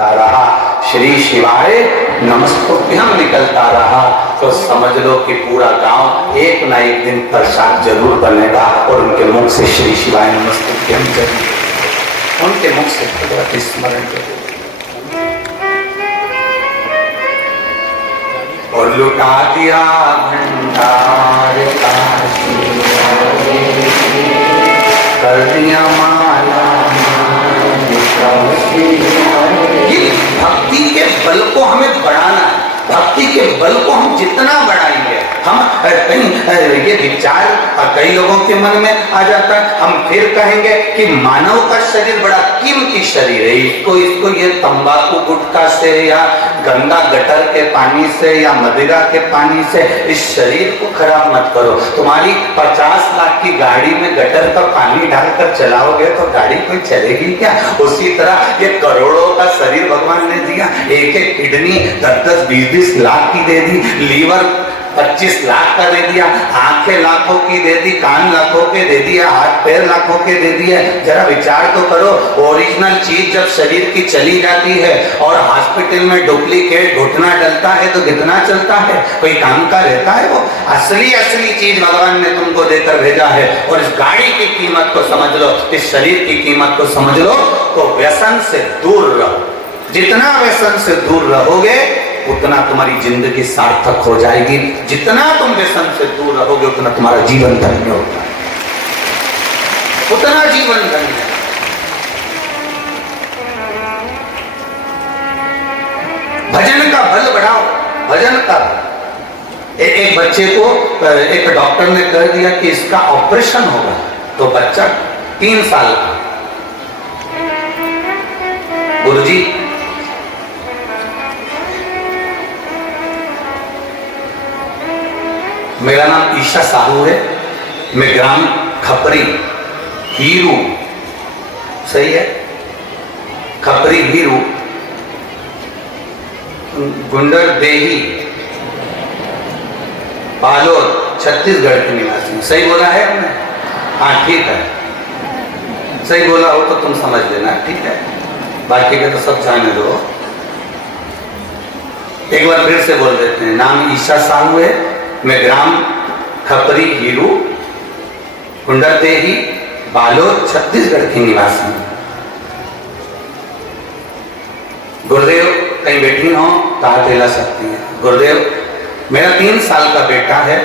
रहा, श्री शिवाय नमस्तुभ्यम निकलता रहा, तो समझ लो कि पूरा गांव एक ना एक दिन प्रसाद जरूर बनेगा और उनके मुख से श्री शिवाय नमस्तुभ्यम जरूर, उनके मुख से भगवत स्मरण जरूर। और लुटा दिया भंडार कर दिया माला, ये भक्ति के बल को हमें बढ़ाना है। भक्ति के बल को हम जितना बढ़ाएंगे, हम कहीं ये विचार कई लोगों के मन में आ जाता है, हम फिर कहेंगे कि मानव का शरीर बड़ा कीमती शरीर है, इसको ये तंबाकू गुटखा से या गंदा गटर के पानी से या मदिरा के पानी से इस शरीर को खराब मत करो। तुम्हारी 50 लाख की गाड़ी में गटर का पानी डालकर चलाओगे तो गाड़ी कोई चलेगी क्या? उसी तरह ये करोड़ों का शरीर भगवान ने दिया, एक एक किडनी 10-10, 20-20 लाख की दे दी, लीवर 25 लाख का दे दिया, आंखें लाखों की दे दी, कान लाखों के दे दिया, हाथ पैर लाखों के दे दिए। जरा विचार तो करो, ओरिजिनल चीज जब शरीर की चली जाती है और हॉस्पिटल में डुप्लीकेट घुटना डलता है तो कितना चलता है? कोई काम का रहता है? वो असली चीज भगवान ने तुमको देकर भेजा है। और इस गाड़ी की कीमत को समझ लो, इस शरीर की कीमत को समझ लो, तो व्यसन से दूर रहो। जितना व्यसन से दूर रहोगे उतना तुम्हारी जिंदगी सार्थक हो जाएगी। जितना तुम व्यसन से दूर रहोगे उतना तुम्हारा जीवन धन्य होगा, उतना जीवन धन्य। भजन का बल बढ़ाओ, भजन का। एक बच्चे को एक डॉक्टर ने कह दिया कि इसका ऑपरेशन होगा, तो बच्चा 3 साल का, गुरुजी मेरा नाम ईशा साहू है, मैं ग्राम खपरी हीरू, सही है, खपरी हीरू गुंडर देही बालोद छत्तीसगढ़ के निवासी। सही बोला है हमने? हाँ ठीक है, सही बोला हो तो तुम समझ लेना, ठीक है, बाकी के तो सब जाने दो। एक बार फिर से बोल देते हैं, नाम ईशा साहू है, मैं ग्राम खपरी हीरू गुंडरदेही बालोद छत्तीसगढ़ की निवासी हूं। गुरुदेव कहीं बैठी हो तो हाथ हिला सकती है। गुरुदेव मेरा 3 साल का बेटा है,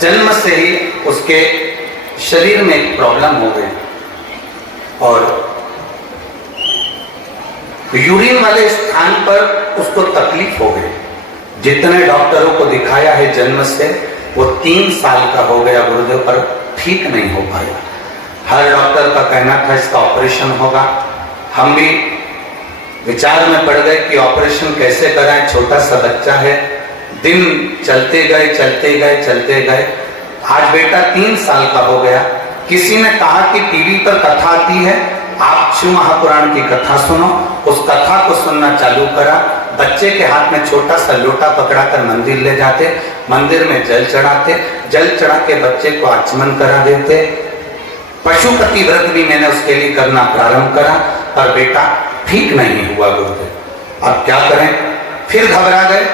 जन्म से ही उसके शरीर में एक प्रॉब्लम हो गई और यूरिन वाले स्थान पर उसको तकलीफ हो गई। जितने डॉक्टरों को दिखाया है जन्म से, वो 3 साल का हो गया गुरुदेव, पर ठीक नहीं हो पाया। हर डॉक्टर का कहना था इसका ऑपरेशन होगा। हम भी विचार में पड़ गए कि ऑपरेशन कैसे कराएं, छोटा सा बच्चा है। दिन चलते गए, आज बेटा 3 साल का हो गया। किसी ने कहा कि टीवी पर कथा आती है, आप शिव महापुराण की कथा सुनो। उस कथा को सुनना चालू करा। बच्चे के हाथ में छोटा सा लोटा पकड़ाकर मंदिर ले जाते, मंदिर में जल चढ़ाते, जल चढ़ा के बच्चे को आचमन करा देते। पशुपति व्रत भी मैंने उसके लिए करना प्रारंभ करा, पर बेटा ठीक नहीं हुआ गुरुदेव। अब क्या करें? फिर घबरा गए।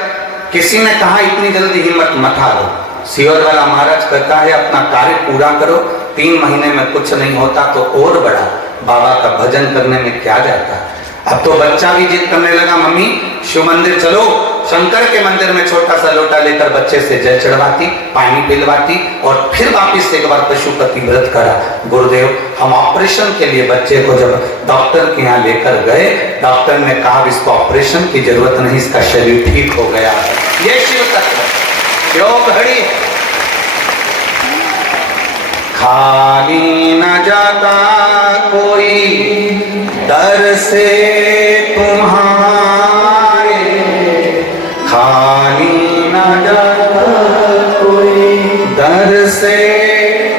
किसी ने कहा इतनी जल्दी हिम्मत मत हारो, सियोर वाला महाराज कहता है अपना कार्य पूरा करो, 3 महीने में कुछ नहीं होता तो और बड़ा बाबा का भजन करने में क्या जाता है। अब तो बच्चा भी जिद करने लगा, मम्मी शिव मंदिर चलो। शंकर के मंदिर में छोटा सा लोटा लेकर बच्चे से जल चढ़वाती, पानी पिलवाती और फिर वापिस एक बार पशुपति व्रत करा। गुरुदेव हम ऑपरेशन के लिए बच्चे को जब डॉक्टर के यहाँ लेकर गए, डॉक्टर ने कहा इसको ऑपरेशन की जरूरत नहीं, इसका शरीर ठीक हो गया। ये शिव तत्व योग घड़ी खाली न जाता कोई दर से तुम्हारे, खाली न जाता कोई दर से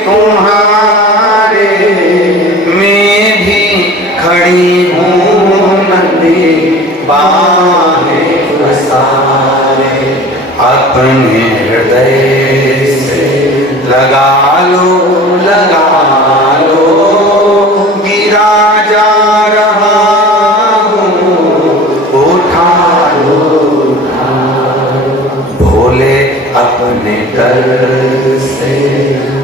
तुम्हारे, मैं भी खड़ी हूँ नदी बाहें पसारे, अपने हृदय से लगा लो गिरा जा रहा हूँ उठा लो, भोले अपने दर से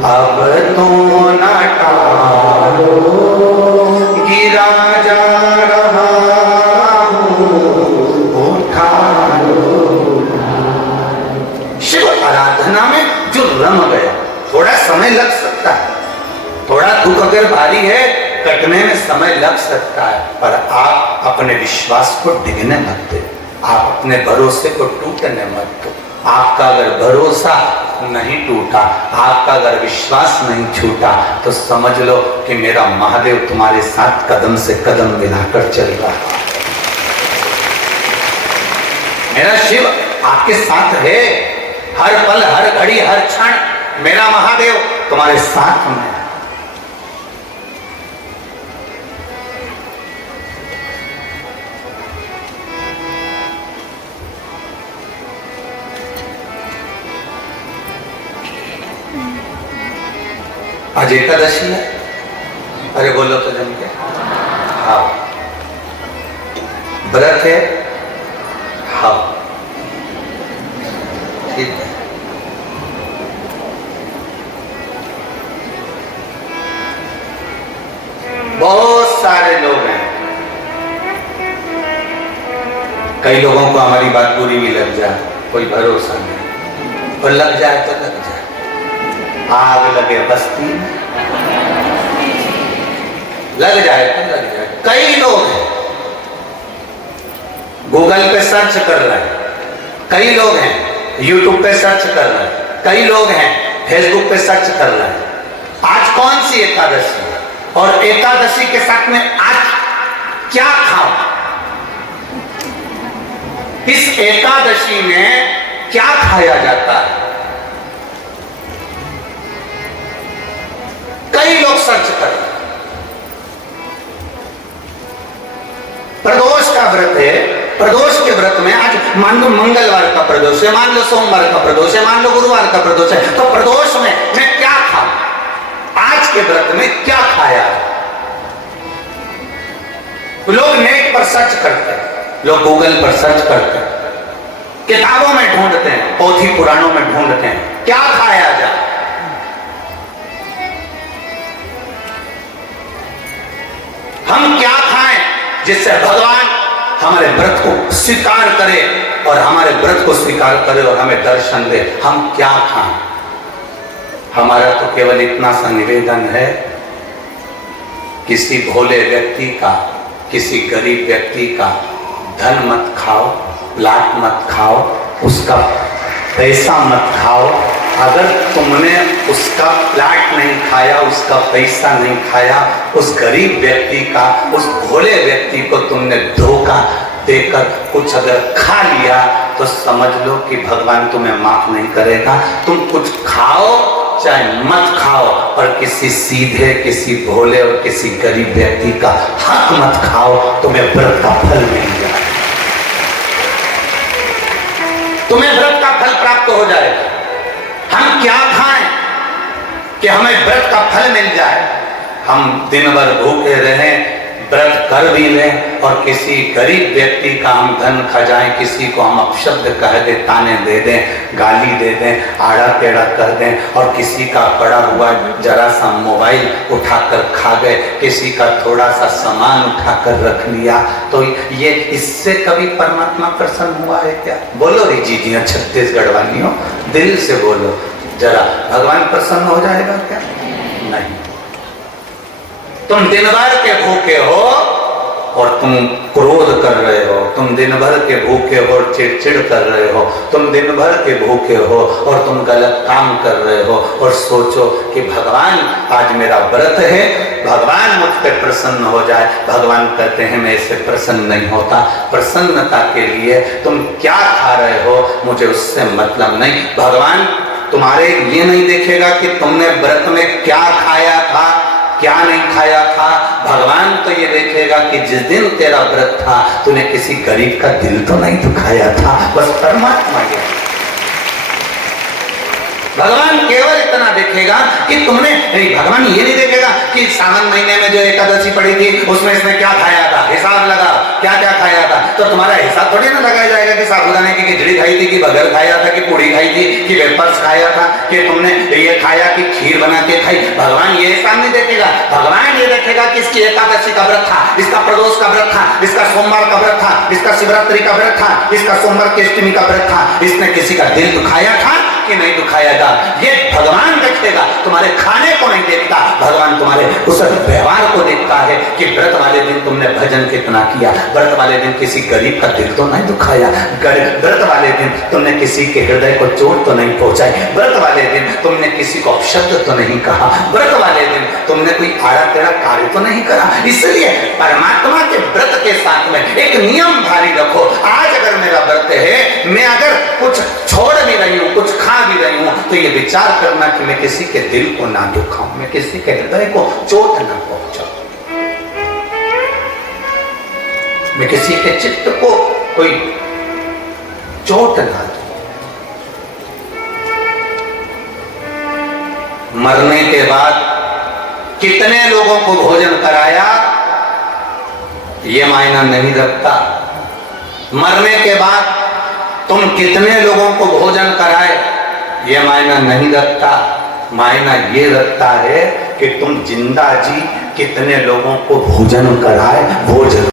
अब तो न टालो, गिरा जा रहा हूँ, उठा लो। शिव आराधना में जो रम गया, थोड़ा समय लग सकता है, थोड़ा दुख अगर भारी है कटने में समय लग सकता है, पर आप अपने विश्वास को डिगने मत दो, आप अपने भरोसे को टूटने मत दो। आपका अगर भरोसा नहीं टूटा, आपका अगर विश्वास नहीं छूटा, तो समझ लो कि मेरा महादेव तुम्हारे साथ कदम से कदम मिलाकर चल रहा है। मेरा शिव आपके साथ है, हर पल, हर घड़ी, हर क्षण मेरा महादेव तुम्हारे साथ में है। आज एकादशी है, अरे बोलो तो जम के, हाँ। व्रत है, हाँ, ठीक है। बहुत सारे लोग हैं, कई लोगों को हमारी बात बुरी भी लग जाए, कोई भरोसा नहीं, और लग जाए तो लग जाए। आग लगे बस्ती में, लग जाए तो लग जाए। कई लोग हैं गूगल पे सर्च कर रहे हैं, कई लोग हैं यूट्यूब पे सर्च कर रहे हैं, कई लोग हैं फेसबुक पे सर्च कर रहे हैं। आज कौन सी एकादशी है और एकादशी के साथ में आज क्या खाओ, इस एकादशी में क्या खाया जाता है, कई लोग सर्च कर रहे हैं। प्रदोष का व्रत है, प्रदोष के व्रत में आज मान लो मंगलवार का प्रदोष है, मान लो सोमवार का प्रदोष है, मान लो गुरुवार का प्रदोष है, तो प्रदोष में मैं क्या खाऊं, आज के व्रत में क्या खाया है। लोग नेट पर सर्च करते हैं, लोग गूगल पर सर्च करते हैं, किताबों में ढूंढते हैं, पोथी पुराणों में ढूंढते हैं क्या खाया जाए। हम क्या खाएं जिससे भगवान हमारे व्रत को स्वीकार करे और हमारे व्रत को स्वीकार करे और हमें दर्शन दे। हम क्या खाएं, हमारा तो केवल इतना सा निवेदन है, किसी भोले व्यक्ति का, किसी गरीब व्यक्ति का धन मत खाओ, लाट मत खाओ, उसका पैसा मत खाओ। अगर तुमने उसका प्लाट नहीं खाया, उसका पैसा नहीं खाया, उस गरीब व्यक्ति का, उस भोले व्यक्ति को तुमने धोखा देकर कुछ अगर खा लिया, तो समझ लो कि भगवान तुम्हें माफ नहीं करेगा। तुम कुछ खाओ चाहे मत खाओ, पर किसी सीधे, किसी भोले और किसी गरीब व्यक्ति का हक मत खाओ, तुम्हें व्रत का फल मिल जाए, तुम्हें व्रत का फल प्राप्त हो जाएगा। हम क्या खाएं कि हमें व्रत का फल मिल जाए। हम दिन भर भूखे रहें, व्रत कर भी लें और किसी गरीब व्यक्ति का हम धन खा जाएं, किसी को हम अपशब्द कह दें, ताने दे दें, गाली दे दें, आड़ा टेढ़ा कर दें, और किसी का पड़ा हुआ जरा सा मोबाइल उठाकर खा गए, किसी का थोड़ा सा सामान उठाकर रख लिया, तो ये इससे कभी परमात्मा प्रसन्न हुआ है क्या? बोलो रे जीजियां छत्तीसगढ़ वालियों, दिल से बोलो जरा, भगवान प्रसन्न हो जाएगा क्या? नहीं। तुम दिन भर के भूखे हो और तुम क्रोध कर रहे हो, तुम दिन भर के भूखे हो और चिड़चिड़ कर रहे हो, तुम दिन भर के भूखे हो और तुम गलत काम कर रहे हो, और सोचो कि भगवान आज मेरा व्रत है, भगवान मुझ पर प्रसन्न हो जाए। भगवान कहते हैं मैं इससे प्रसन्न नहीं होता। प्रसन्नता के लिए तुम क्या खा रहे हो मुझे उससे मतलब नहीं। भगवान तुम्हारे ये नहीं देखेगा कि तुमने व्रत में क्या खाया था, क्या नहीं खाया था। भगवान तो ये देखेगा कि जिस दिन तेरा व्रत था तूने किसी गरीब का दिल तो नहीं दुखाया था। बस परमात्मा ये, भगवान केवल इतना देखेगा कि तुमने, भगवान ये नहीं देखेगा कि सावन महीने में जो एकादशी पड़ी थी उसमें इसने क्या खाया था, हिसाब लगा क्या क्या खाया था। तो तुम्हारा हिसाब थोड़ी ना लगाया जाएगा कि साबूदाने की खिचड़ी खाई थी, कि बगर खाया था, कि पूड़ी खाई थी, कि वेफर्स खाया था, कि तुमने ये खाया, कि खीर बना के खाई। भगवान ये हिसाब नहीं देखेगा। भगवान ये देखेगा कि इसकी एकादशी का व्रत था, इसका प्रदोष का व्रत था, इसका सोमवार का व्रत था, इसका शिवरात्रि का व्रत था, इसका सोमवार की अष्टमी का व्रत था, इसने किसी का दिल दुखाया था कि नहीं दुखाया था। ये भगवान देखेगा, तुम्हारे खाने को नहीं देखता। भगवान तुम्हारे उस व्यवहार को देखता है कि व्रत वाले दिन तुमने भजन कितना किया, व्रत वाले दिन किसी गरीब का दिल तो नहीं दुखाया, व्रत वाले दिन तुमने किसी के हृदय को चोट तो नहीं पहुंचाई, व्रत वाले दिन तुमने किसी को अपशब्द तो नहीं कहा, व्रत वाले दिन तुमने कोई आड़ा टेढ़ा कार्य तो नहीं करा। इसलिए परमात्मा के व्रत के साथ में एक नियम भारी रखो। आज अगर मेरा व्रत है, मैं अगर कुछ छोड़ भी रही हूं, कुछ खा भी रही हूं, तो ये विचार करना कि मैं किसी के दिल को ना दुखाऊं, मैं किसी के हृदय को चोट ना पहुंचाऊं, मैं किसी के चित्त को कोई चोट ना दूं। मरने के बाद कितने लोगों को भोजन कराया ये मायना नहीं रखता। मरने के बाद तुम कितने लोगों को भोजन कराए ये मायना नहीं रखता। मायना ये रखता है कि तुम जिंदा जी कितने लोगों को भोजन कराए, भोजन